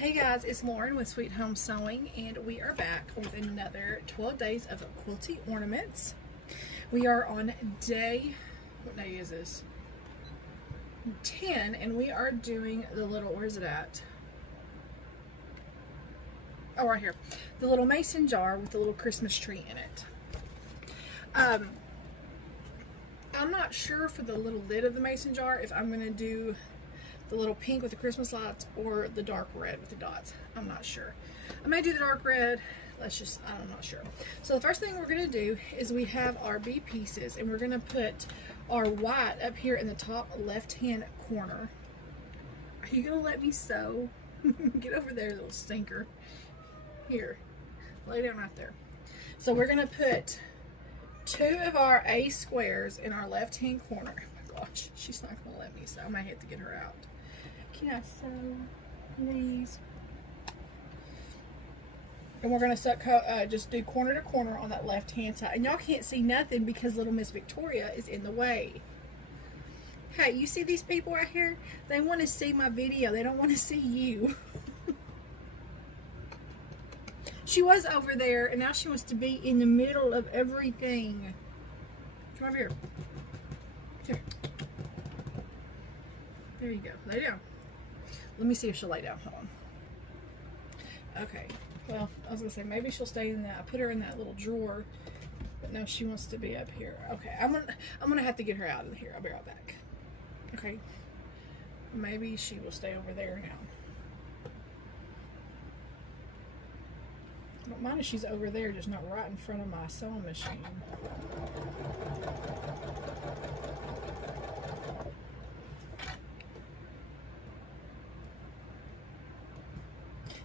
Hey guys, it's Lauren with Sweet Home Sewing, and we are back with another 12 days of Quilty ornaments. We are on day, what day is this? 10, and we are doing the little, where's it at? Oh, right here. The little mason jar with the little Christmas tree in it. I'm not sure for the little lid of the mason jar if I'm going to do the little pink with the Christmas lights or the dark red with the dots. I'm not sure. I may do the dark red. I'm not sure. So the first thing we're going to do is we have our B pieces, and we're going to put our white up here in the top left hand corner. Are you going to let me sew? Get over there, little stinker. Here, lay down right there. So we're going to put 2 of our A squares in our left hand corner. Oh my gosh, she's not going to let me sew. I might have to get her out. Can I sew, please? And we're going to just do corner to corner on that left hand side. And y'all can't see nothing because little Miss Victoria is in the way. Hey, you see these people right here? They want to see my video. They don't want to see you. She was over there, and now she wants to be in the middle of everything. Come over here. Here. There you go. Lay down. Let me see if she'll lay down. Hold on. Okay. Well, I was going to say, maybe she'll stay in that. I put her in that little drawer, but no, she wants to be up here. Okay. I'm gonna have to get her out of here. I'll be right back. Okay. Maybe she will stay over there now. I don't mind if she's over there, just not right in front of my sewing machine.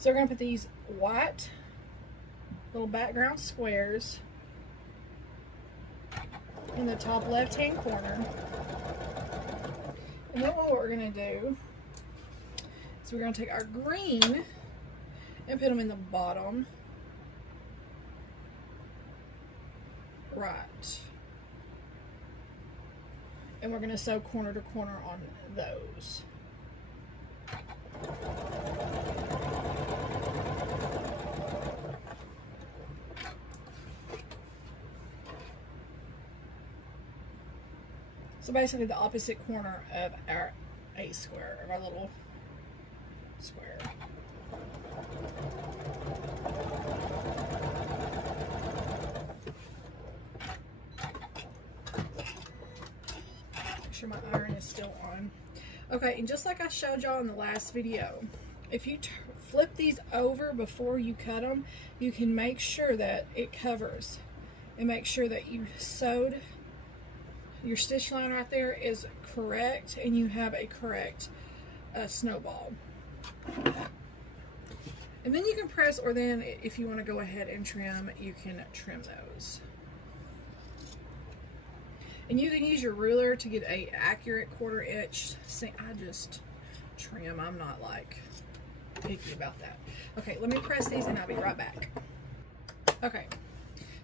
So we're going to put these white little background squares in the top left hand corner. And then what we're going to do is we're going to take our green and put them in the bottom right. And we're going to sew corner to corner on those. So basically the opposite corner of our A square, of our little square. Make sure my iron is still on. Okay, and just like I showed y'all in the last video, if you flip these over before you cut them, you can make sure that it covers and make sure that you sewed your stitch line right there is correct and you have a correct snowball. And then you can press, or then if you want to go ahead and trim, you can trim those. And you can use your ruler to get a accurate 1/4 inch. See, I just trim. I'm not like picky about that. Okay, let me press these and I'll be right back. Okay.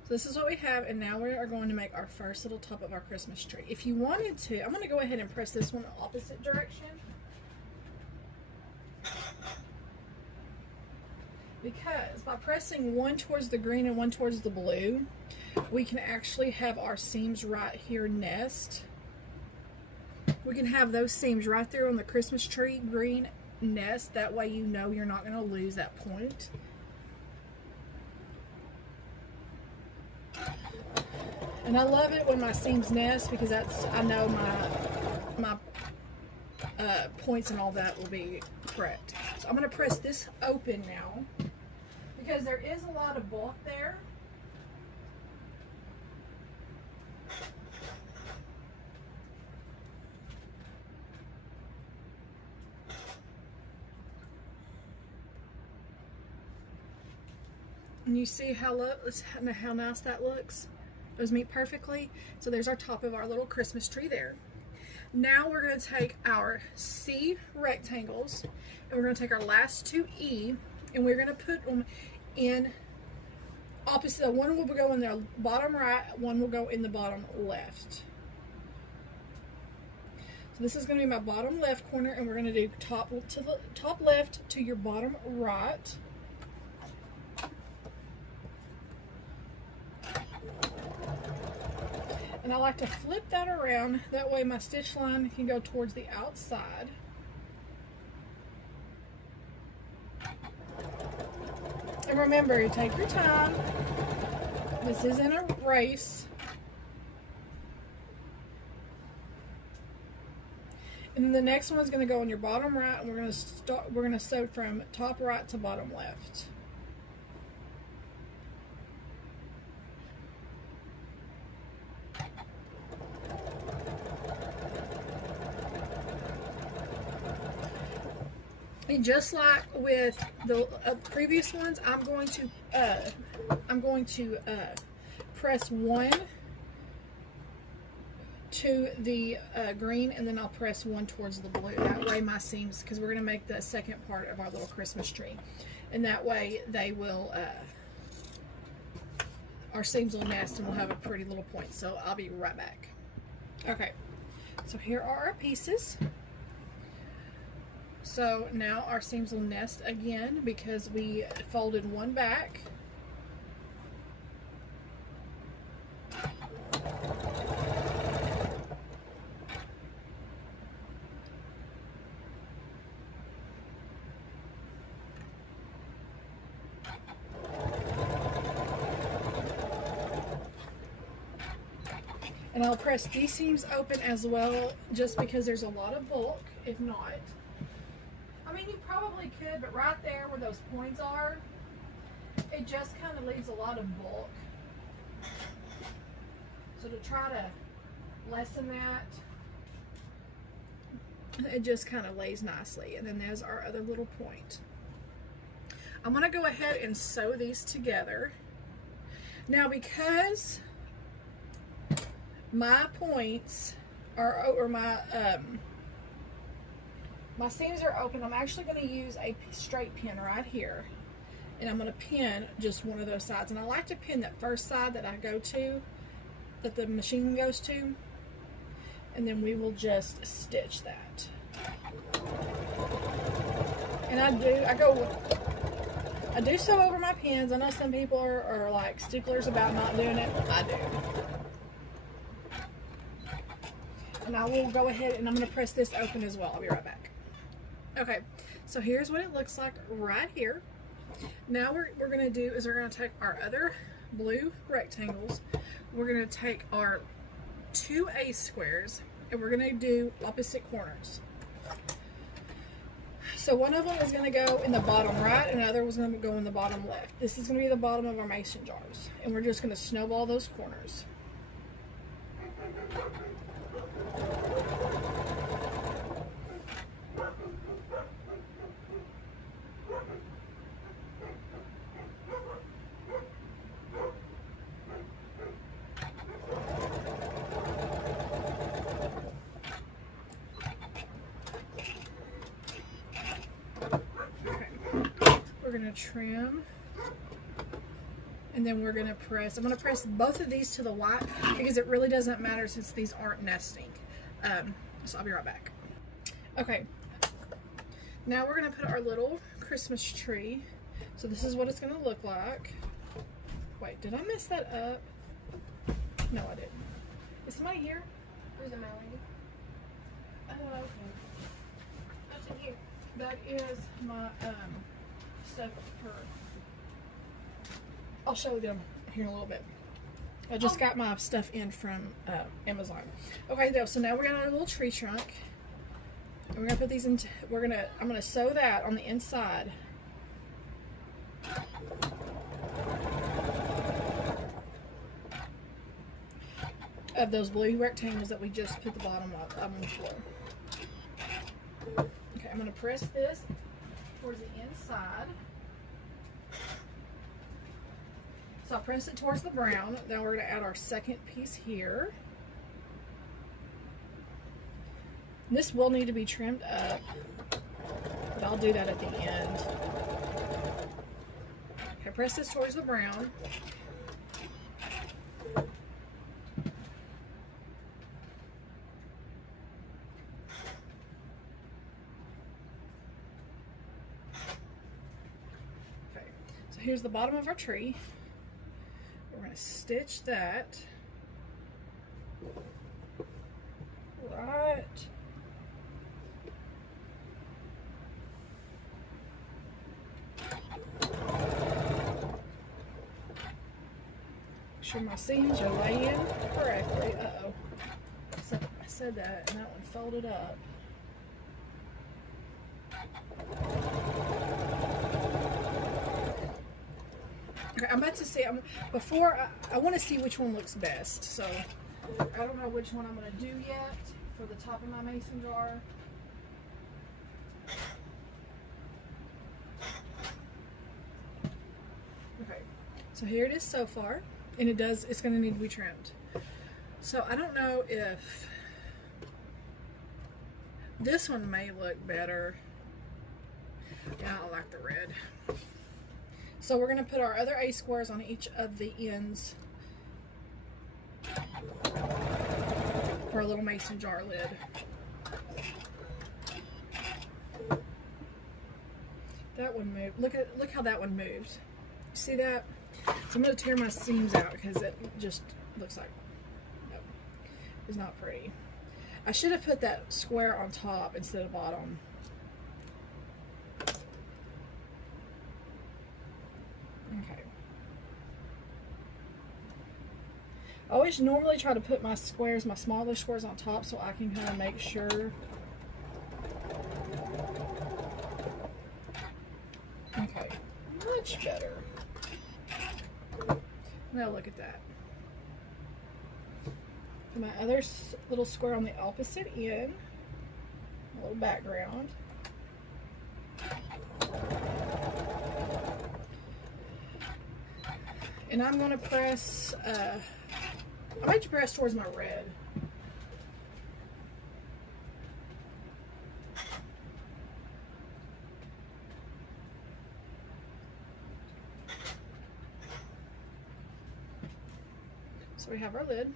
So this is what we have, and now we are going to make our first little top of our Christmas tree. If you wanted to, I'm going to go ahead and press this one the opposite direction. Because by pressing one towards the green and one towards the blue, we can actually have our seams right here nest. We can have those seams right there on the Christmas tree green nest. That way you know you're not going to lose that point. And I love it when my seams nest because I know my points and all that will be correct. So I'm going to press this open now because there is a lot of bulk there. And you see how nice that looks? Those meet perfectly. So there's our top of our little Christmas tree there. Now we're going to take our C rectangles and we're going to take our last 2 E and we're going to put them in opposite. One will go in the bottom right, one will go in the bottom left. So this is going to be my bottom left corner, and we're going to do top to the top left to your bottom right. And I like to flip that around, that way my stitch line can go towards the outside. And remember, you take your time. This isn't a race. And then the next one is going to go on your bottom right, and we're going to sew from top right to bottom left. And just like with the previous ones, I'm going to press one to the green, and then I'll press one towards the blue. That way my seams, because we're going to make the second part of our little Christmas tree, and that way they will, our seams will nest and we'll have a pretty little point. So I'll be right back. Okay, so here are our pieces. So now our seams will nest again because we folded one back. And I'll press these seams open as well, just because there's a lot of bulk. If not, I mean, you probably could, but right there where those points are, it just kind of leaves a lot of bulk. So to try to lessen that, it just kind of lays nicely. And then there's our other little point. I'm going to go ahead and sew these together. Now, because my points are, or my seams are open, I'm actually going to use a straight pin right here, and I'm going to pin just one of those sides. And I like to pin that first side that I go to, that the machine goes to, and then we will just stitch that. And I do sew over my pins. I know some people are like sticklers about not doing it. I do. And I will go ahead and I'm going to press this open as well. I'll be right back. Okay, so here's what it looks like right here. Now what we're going to do is we're going to take our other blue rectangles. We're going to take our 2 ace squares and we're going to do opposite corners. So one of them is going to go in the bottom right and the other was going to go in the bottom left. This is going to be the bottom of our mason jars. And we're just going to snowball those corners. We're going to trim, and then we're going to press. I'm going to press both of these to the white because it really doesn't matter since these aren't nesting. So I'll be right back. Okay, now we're going to put our little Christmas tree. So this is what it's going to look like. Wait, did I mess that up? No, I didn't. Is somebody here? Where's the Melody? Oh, okay. What's in here? That is my stuff for. I'll show them here in a little bit. I just got my stuff in from Amazon. Okay, so now we're gonna do a little tree trunk. And we're gonna put these into. I'm gonna sew that on the inside. Of those blue rectangles that we just put the bottom of on the floor. Okay, I'm going to press this towards the inside. So I'll press it towards the brown. Then we're going to add our second piece here. This will need to be trimmed up, but I'll do that at the end. Okay, press this towards the brown. here's the bottom of our tree. We're going to stitch that right sure my seams are laying correctly. Uh-oh. So I said that and that one folded up. Okay, I'm about to see, I want to see which one looks best. So I don't know which one I'm going to do yet for the top of my mason jar. Okay, so here it is so far, and it's going to need to be trimmed. So I don't know if this one may look better. Yeah, I like the red. So we're going to put our other A-squares on each of the ends for a little mason jar lid. That one moved. Look how that one moved. See that? So I'm going to tear my seams out because it just looks like, nope, it's not pretty. I should have put that square on top instead of bottom. Okay. I always normally try to put my squares, my smaller squares on top so I can kind of make sure. Okay, much better. Now look at that. My other little square on the opposite end, a little background. And I'm going to press, I might press towards my red. So we have our lid.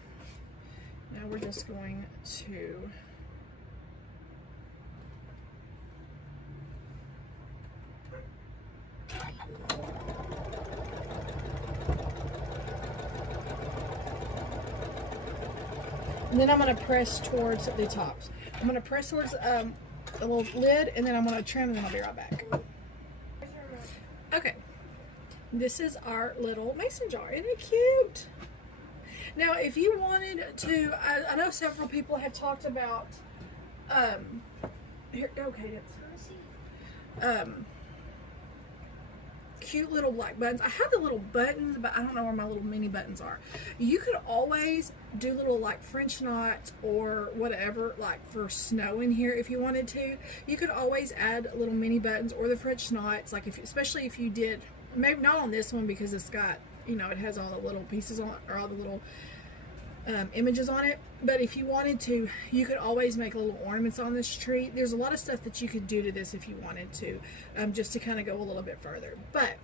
Now we're just going to and then I'm going to press towards the tops. I'm going to press towards the little lid, and then I'm going to trim, and then I'll be right back. Okay, this is our little mason jar. Isn't it cute? Now, if you wanted to, I know several people have talked about, here, okay, cute little black buttons. I have the little buttons, but I don't know where my little mini buttons are. You could always do little like French knots or whatever, like for snow in here if you wanted to. You could always add little mini buttons or the French knots, like especially if you did, maybe not on this one because it's got, you know, it has all the little pieces on, or all the little images on it. But if you wanted to, you could always make little ornaments on this tree. There's a lot of stuff that you could do to this if you wanted to, just to kind of go a little bit further. But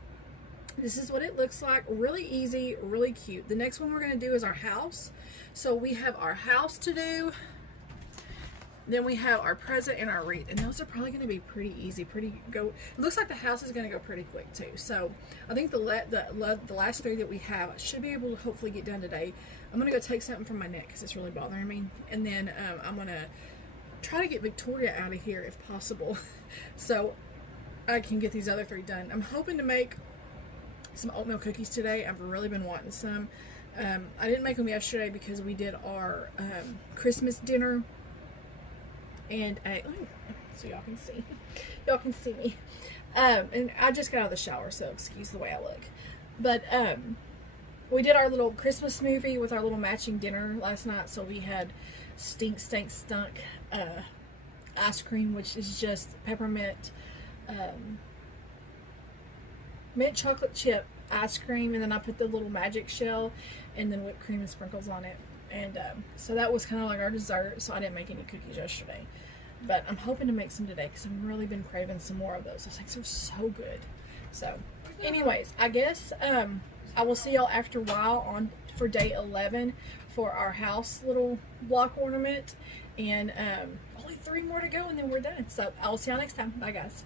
this is what it looks like. Really easy, really cute. The next one we're going to do is our house. So we have our house to do. Then we have our present and our wreath, and those are probably going to be pretty easy. It looks like the house is going to go pretty quick too. So I think the last three that we have I should be able to hopefully get done today. I'm going to go take something from my neck because it's really bothering me, and then I'm going to try to get Victoria out of here if possible, so I can get these other three done. I'm hoping to make some oatmeal cookies today. I've really been wanting some. I didn't make them yesterday because we did our Christmas dinner. And so y'all can see me. And I just got out of the shower, so excuse the way I look. But we did our little Christmas movie with our little matching dinner last night. So we had stunk ice cream, which is just peppermint, mint chocolate chip ice cream, and then I put the little magic shell and then whipped cream and sprinkles on it. And so that was kind of like our dessert. So I didn't make any cookies yesterday, but I'm hoping to make some today because I've really been craving some more of those. Those things are so good. So anyways, I guess I will see y'all after a while for day 11 for our house little block ornament, and only 3 more to go and then we're done. So I'll see y'all next time. Bye guys.